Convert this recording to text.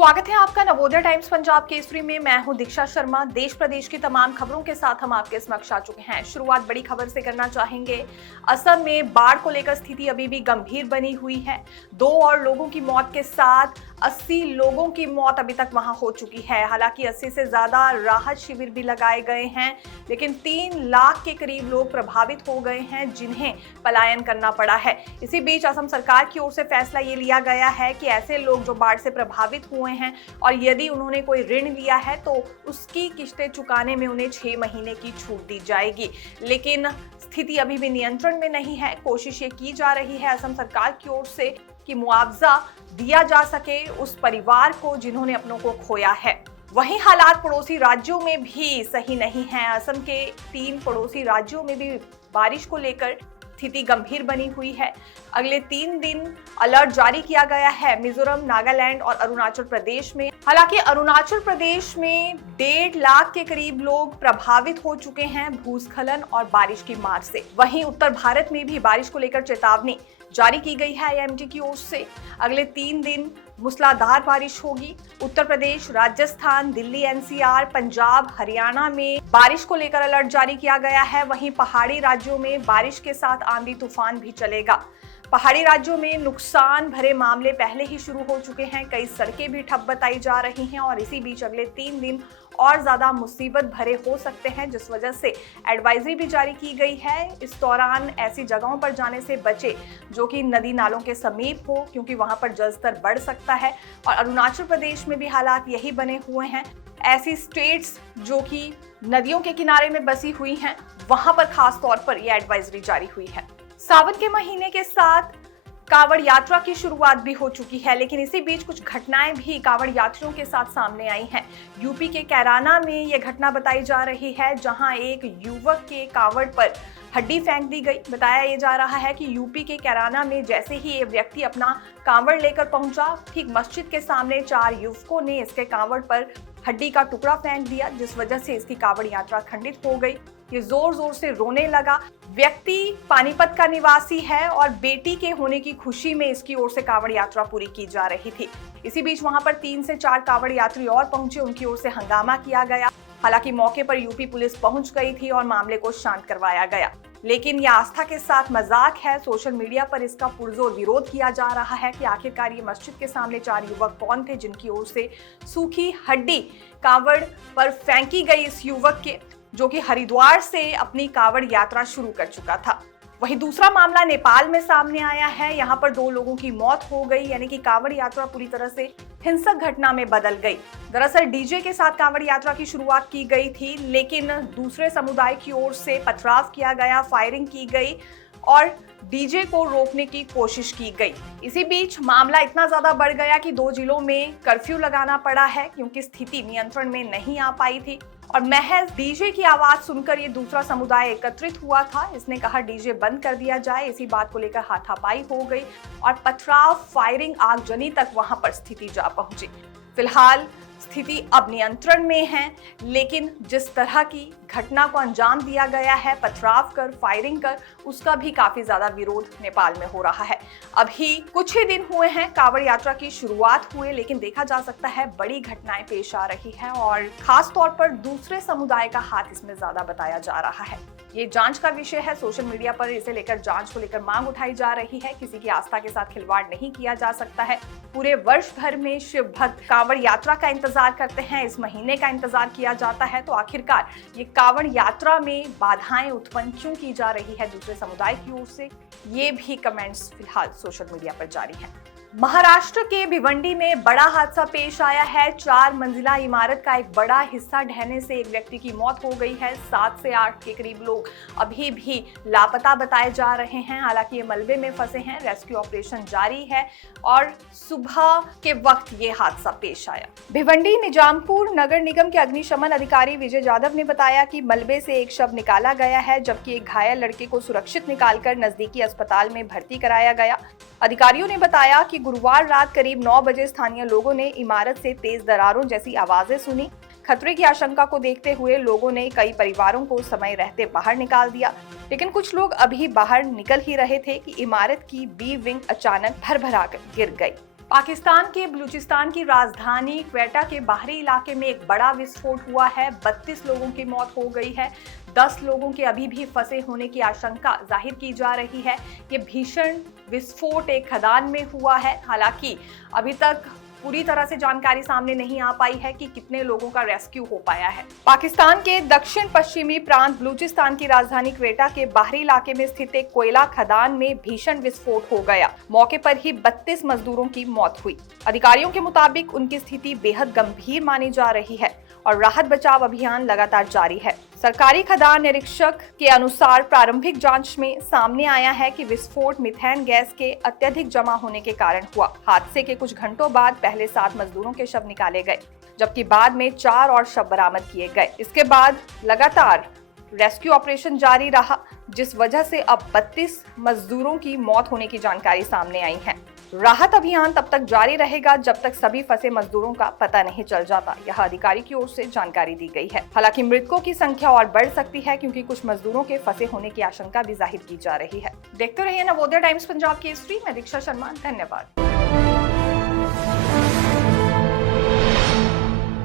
स्वागत है आपका नवोदय टाइम्स पंजाब केसरी में। मैं हूं दीक्षा शर्मा। देश प्रदेश की तमाम खबरों के साथ हम आपके समक्ष आ चुके हैं। शुरुआत बड़ी खबर से करना चाहेंगे। असम में बाढ़ को लेकर स्थिति अभी भी गंभीर बनी हुई है। 2 और लोगों की मौत के साथ 80 लोगों की मौत अभी तक वहां हो चुकी है। हालांकि 80 से ज्यादा राहत शिविर भी लगाए गए हैं, लेकिन 3 लाख के करीब लोग प्रभावित हो गए हैं, जिन्हें पलायन करना पड़ा है। इसी बीच असम सरकार की ओर से फैसला ये लिया गया है कि ऐसे लोग जो बाढ़ से प्रभावित हुए हैं और यदि उन्होंने कोई ऋण लिया है तो उसकी किस्तें चुकाने में उन्हें 6 महीने की छूट दी जाएगी। लेकिन स्थिति अभी भी नियंत्रण में नहीं है। कोशिश ये की जा रही है असम सरकार की ओर से कि मुआवजा दिया जा सके उस परिवार को जिन्होंने अपनों को खोया है। वहीं हालात पड़ोसी राज्यों में भी सही नहीं है। असम के 3 पड़ोसी राज्यों में भी बारिश को लेकर स्थिति गंभीर बनी हुई है। अगले 3 दिन अलर्ट जारी किया गया है मिजोरम, नागालैंड और अरुणाचल प्रदेश में। हालांकि अरुणाचल प्रदेश में 1.5 लाख के करीब लोग प्रभावित हो चुके हैं भूस्खलन और बारिश की मार से। वहीं उत्तर भारत में भी बारिश को लेकर चेतावनी जारी की गई है आईएमडी की ओर से। अगले 3 दिन मूसलाधार बारिश होगी। उत्तर प्रदेश, राजस्थान, दिल्ली, एनसीआर, पंजाब, हरियाणा में बारिश को लेकर अलर्ट जारी किया गया है। वहीं पहाड़ी राज्यों में बारिश के साथ आंधी तूफान भी चलेगा। पहाड़ी राज्यों में नुकसान भरे मामले पहले ही शुरू हो चुके हैं। कई सड़कें भी ठप बताई जा रही हैं और इसी बीच अगले 3 दिन और ज्यादा मुसीबत भरे हो सकते हैं, जिस वजह से एडवाइजरी भी जारी की गई है। इस दौरान ऐसी जगहों पर जाने से बचे जो कि नदी नालों के समीप हो, क्योंकि वहां पर जलस्तर बढ़ सकता है। और अरुणाचल प्रदेश में भी हालात यही बने हुए हैं। ऐसी स्टेट्स जो कि नदियों के किनारे में बसी हुई हैं, वहां पर खास तौर पर यह एडवाइजरी जारी हुई है। सावन के महीने के साथ कांवड़ यात्रा की शुरुआत भी हो चुकी है, लेकिन इसी बीच कुछ घटनाएं भी कांवड़ यात्रियों के साथ सामने आई हैं। यूपी के कैराना में यह घटना बताई जा रही है, जहां एक युवक के कांवड़ पर हड्डी फेंक दी गई। बताया ये जा रहा है कि यूपी के कैराना में जैसे ही ये व्यक्ति अपना कांवड़ लेकर पहुंचा, ठीक मस्जिद के सामने 4 युवकों ने इसके कांवड़ पर हड्डी का टुकड़ा फेंक दिया, जिस वजह से इसकी कांवड़ यात्रा खंडित हो गई। ये जोर जोर से रोने लगा। व्यक्ति पानीपत का निवासी है और बेटी के होने की खुशी में इसकी ओर से कांवड़ यात्रा पूरी की जा रही थी। इसी बीच वहां पर 3 से 4 कांवड़ यात्री और पहुंचे, उनकी ओर से हंगामा किया गया। हालांकि मौके पर यूपी पुलिस पहुंच गई थी और मामले को शांत करवाया गया, लेकिन यह आस्था के साथ मजाक है। सोशल मीडिया पर इसका पुरजोर विरोध किया जा रहा है कि आखिरकार ये मस्जिद के सामने 4 युवक कौन थे जिनकी ओर से सूखी हड्डी कांवड़ पर फेंकी गई इस युवक के, जो कि हरिद्वार से अपनी कांवड़ यात्रा शुरू कर चुका था। वहीं दूसरा मामला नेपाल में सामने आया है। यहाँ पर 2 लोगों की मौत हो गई, यानी कि कांवड़ यात्रा पूरी तरह से हिंसक घटना में बदल गई। दरअसल डीजे के साथ कांवड़ यात्रा की शुरुआत की गई थी, लेकिन दूसरे समुदाय की ओर से पथराव किया गया, फायरिंग की गई और डीजे को रोकने की कोशिश की गई। इसी बीच मामला इतना ज्यादा बढ़ गया कि 2 जिलों में कर्फ्यू लगाना पड़ा है, क्योंकि स्थिति नियंत्रण में नहीं आ पाई थी। और महज डीजे की आवाज सुनकर ये दूसरा समुदाय एकत्रित हुआ था। इसने कहा डीजे बंद कर दिया जाए। इसी बात को लेकर हाथापाई हो गई और पथराव, फायरिंग, आगजनी तक वहां पर स्थिति जा पहुंची। फिलहाल स्थिति अब नियंत्रण में है, लेकिन जिस तरह की घटना को अंजाम दिया गया है, पथराव कर, फायरिंग कर, उसका भी काफी ज्यादा विरोध नेपाल में हो रहा है। अभी कुछ ही दिन हुए हैं कांवड़ यात्रा की शुरुआत हुए, लेकिन देखा जा सकता है बड़ी घटनाएं पेश आ रही हैं और खास तौर पर दूसरे समुदाय का हाथ इसमें ज्यादा बताया जा रहा है। ये जांच का विषय है। सोशल मीडिया पर इसे लेकर जांच को लेकर मांग उठाई जा रही है। किसी की आस्था के साथ खिलवाड़ नहीं किया जा सकता है। पूरे वर्ष भर में शिव भक्त कांवड़ यात्रा का इंतजार करते हैं, इस महीने का इंतजार किया जाता है, तो आखिरकार ये कांवड़ यात्रा में बाधाएं उत्पन्न क्यों की जा रही है दूसरे समुदाय की ओर से, ये भी कमेंट्स फिलहाल सोशल मीडिया पर जारी हैं। महाराष्ट्र के भिवंडी में बड़ा हादसा पेश आया है। 4 मंजिला इमारत का एक बड़ा हिस्सा ढहने से एक व्यक्ति की मौत हो गई है। 7 से 8 के करीब लोग अभी भी लापता बताए जा रहे हैं। हालांकि ये मलबे में फंसे हैं। रेस्क्यू ऑपरेशन जारी है और सुबह के वक्त ये हादसा पेश आया। भिवंडी निजामपुर नगर निगम के अग्निशमन अधिकारी विजय यादव ने बताया कि मलबे से एक शव निकाला गया है, जबकि एक घायल लड़के को सुरक्षित निकालकर नजदीकी अस्पताल में भर्ती कराया गया। अधिकारियों ने बताया कि गुरुवार रात करीब 9 बजे स्थानीय लोगों ने इमारत से तेज दरारों जैसी आवाजें सुनी। खतरे की आशंका को देखते हुए लोगों ने कई परिवारों को समय रहते बाहर निकाल दिया, लेकिन कुछ लोग अभी बाहर निकल ही रहे थे कि इमारत की बी विंग अचानक भरभराकर गिर गई। पाकिस्तान के बलूचिस्तान की राजधानी क्वेटा के बाहरी इलाके में एक बड़ा विस्फोट हुआ है। 32 लोगों की मौत हो गई है। 10 लोगों के अभी भी फंसे होने की आशंका जाहिर की जा रही है। ये भीषण विस्फोट एक खदान में हुआ है। हालांकि अभी तक पूरी तरह से जानकारी सामने नहीं आ पाई है कि कितने लोगों का रेस्क्यू हो पाया है। पाकिस्तान के दक्षिण पश्चिमी प्रांत बलूचिस्तान की राजधानी क्वेटा के बाहरी इलाके में स्थित एक कोयला खदान में भीषण विस्फोट हो गया। मौके पर ही 32 मजदूरों की मौत हुई। अधिकारियों के मुताबिक उनकी स्थिति बेहद गंभीर मानी जा रही है और राहत बचाव अभियान लगातार जारी है। सरकारी खदान निरीक्षक के अनुसार प्रारंभिक जांच में सामने आया है कि विस्फोट मीथेन गैस के अत्यधिक जमा होने के कारण हुआ। हादसे के कुछ घंटों बाद पहले 7 मजदूरों के शव निकाले गए, जबकि बाद में 4 और शव बरामद किए गए। इसके बाद लगातार रेस्क्यू ऑपरेशन जारी रहा, जिस वजह से अब 32 मजदूरों की मौत होने की जानकारी सामने आई है। राहत अभियान तब तक जारी रहेगा जब तक सभी फंसे मजदूरों का पता नहीं चल जाता, यह अधिकारी की ओर से जानकारी दी गई है। हालांकि मृतकों की संख्या और बढ़ सकती है, क्योंकि कुछ मजदूरों के फंसे होने की आशंका भी जाहिर की जा रही है। देखते रहिए नवोदय टाइम्स पंजाब केसरी। मैं दीक्षा शर्मा, धन्यवाद।